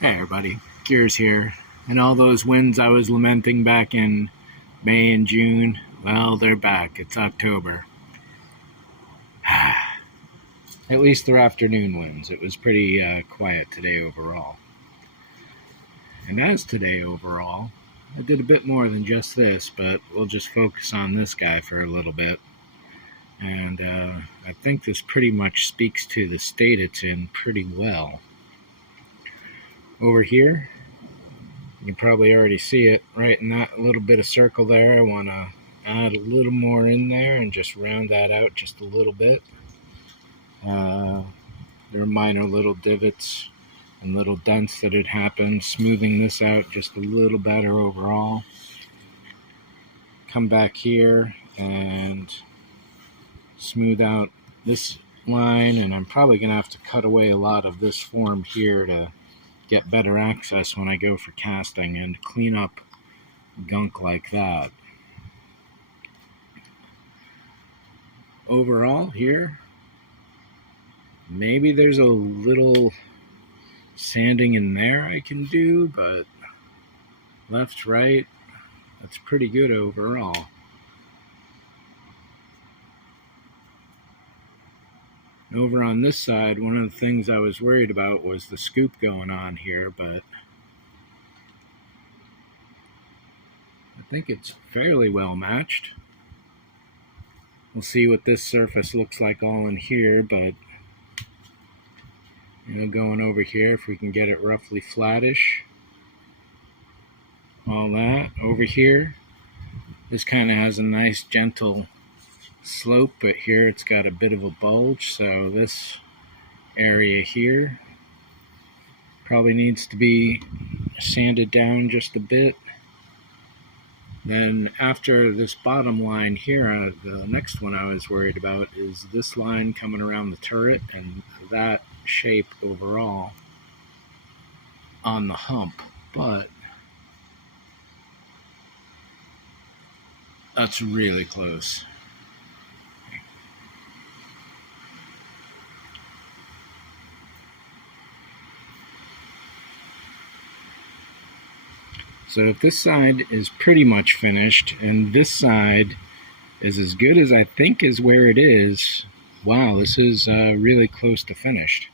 Hey everybody, Gears here. And all those winds I was lamenting back in May and June, well, they're back. It's October. At least they're afternoon winds. It was pretty quiet today overall. And as today overall, I did a bit more than just this, but we'll just focus on this guy for a little bit. And I think this pretty much speaks to the state it's in pretty well. Over here, you can probably already see it right in that little bit of circle there. I want to add a little more in there and just round that out just a little bit. There are minor little divots and little dents that had happened, smoothing this out just a little better overall. Come back here and smooth out this line, and I'm probably going to have to cut away a lot of this form here to get better access when I go for casting and clean up gunk like that. Overall here, maybe there's a little sanding in there I can do, but left, right, that's pretty good overall. Over on this side, one of the things I was worried about was the scoop going on here, but I think it's fairly well matched. We'll see what this surface looks like all in here, but going over here, if we can get it roughly flattish, all that. Over here, this kind of has a nice gentle slope, but here it's got a bit of a bulge, so this area here probably needs to be sanded down just a bit. Then after this bottom line here, the next one I was worried about is this line coming around the turret and that shape overall on the hump, but that's really close. So if this side is pretty much finished and this side is as good as I think is where it is, wow, this is really close to finished.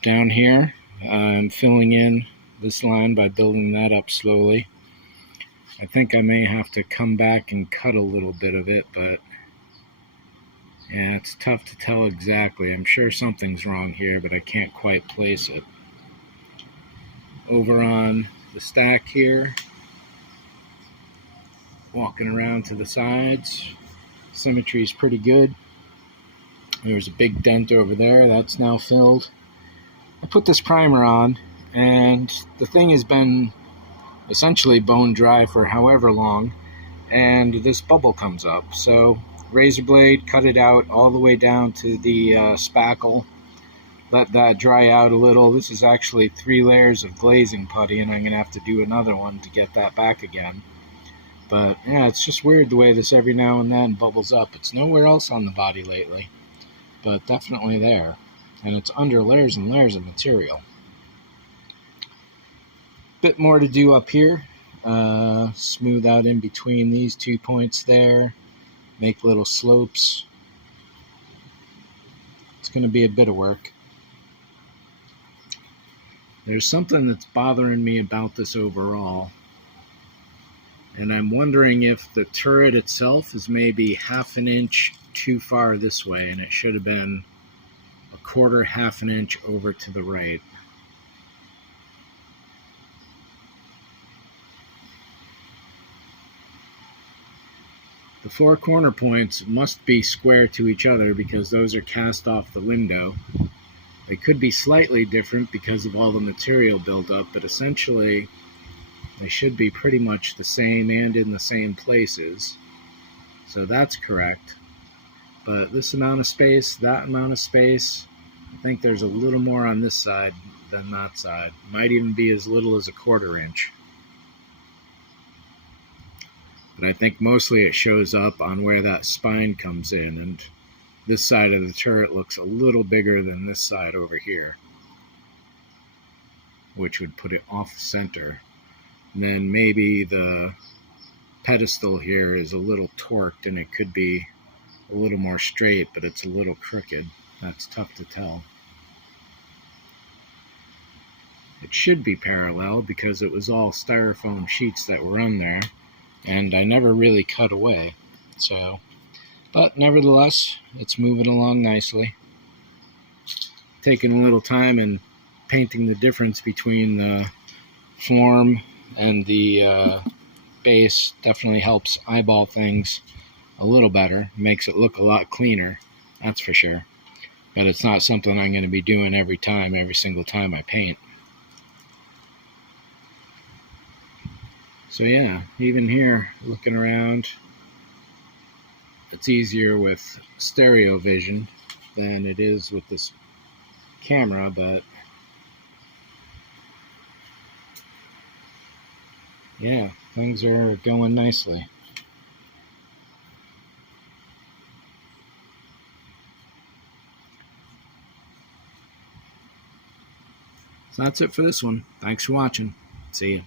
Down here, I'm filling in this line by building that up slowly. I think I may have to come back and cut a little bit of it, but yeah, it's tough to tell exactly. I'm sure something's wrong here, but I can't quite place it. Over on the stack here, walking around to the sides, symmetry is pretty good. There's a big dent over there, that's now filled. I put this primer on, and the thing has been essentially bone dry for however long, and this bubble comes up. So razor blade, cut it out all the way down to the spackle. Let that dry out a little. This is actually 3 layers of glazing putty, and I'm going to have to do another one to get that back again. But yeah, it's just weird the way this every now and then bubbles up. It's nowhere else on the body lately, but definitely there. And it's under layers and layers of material. Bit more to do up here. Smooth out in between these 2 points there. Make little slopes. It's going to be a bit of work. There's something that's bothering me about this overall, and I'm wondering if the turret itself is maybe ½ an inch too far this way, and it should have been a quarter, ½ an inch over to the right. The 4 corner points must be square to each other because those are cast off the window. They could be slightly different because of all the material buildup, but essentially they should be pretty much the same and in the same places. So that's correct. But this amount of space, that amount of space, I think there's a little more on this side than that side. Might even be as little as a quarter inch. But I think mostly it shows up on where that spine comes in, and this side of the turret looks a little bigger than this side over here. which would put it off center. And then maybe the pedestal here is a little torqued and it could be a little more straight, but it's a little crooked. That's tough to tell. It should be parallel because it was all styrofoam sheets that were on there, and I never really cut away. So, but nevertheless, it's moving along nicely. Taking a little time and painting the difference between the form and the base definitely helps eyeball things a little better. Makes it look a lot cleaner, that's for sure. But it's not something I'm going to be doing every single time I paint. So yeah, even here, looking around, it's easier with stereo vision than it is with this camera, but yeah, things are going nicely. So that's it for this one. Thanks for watching. See ya.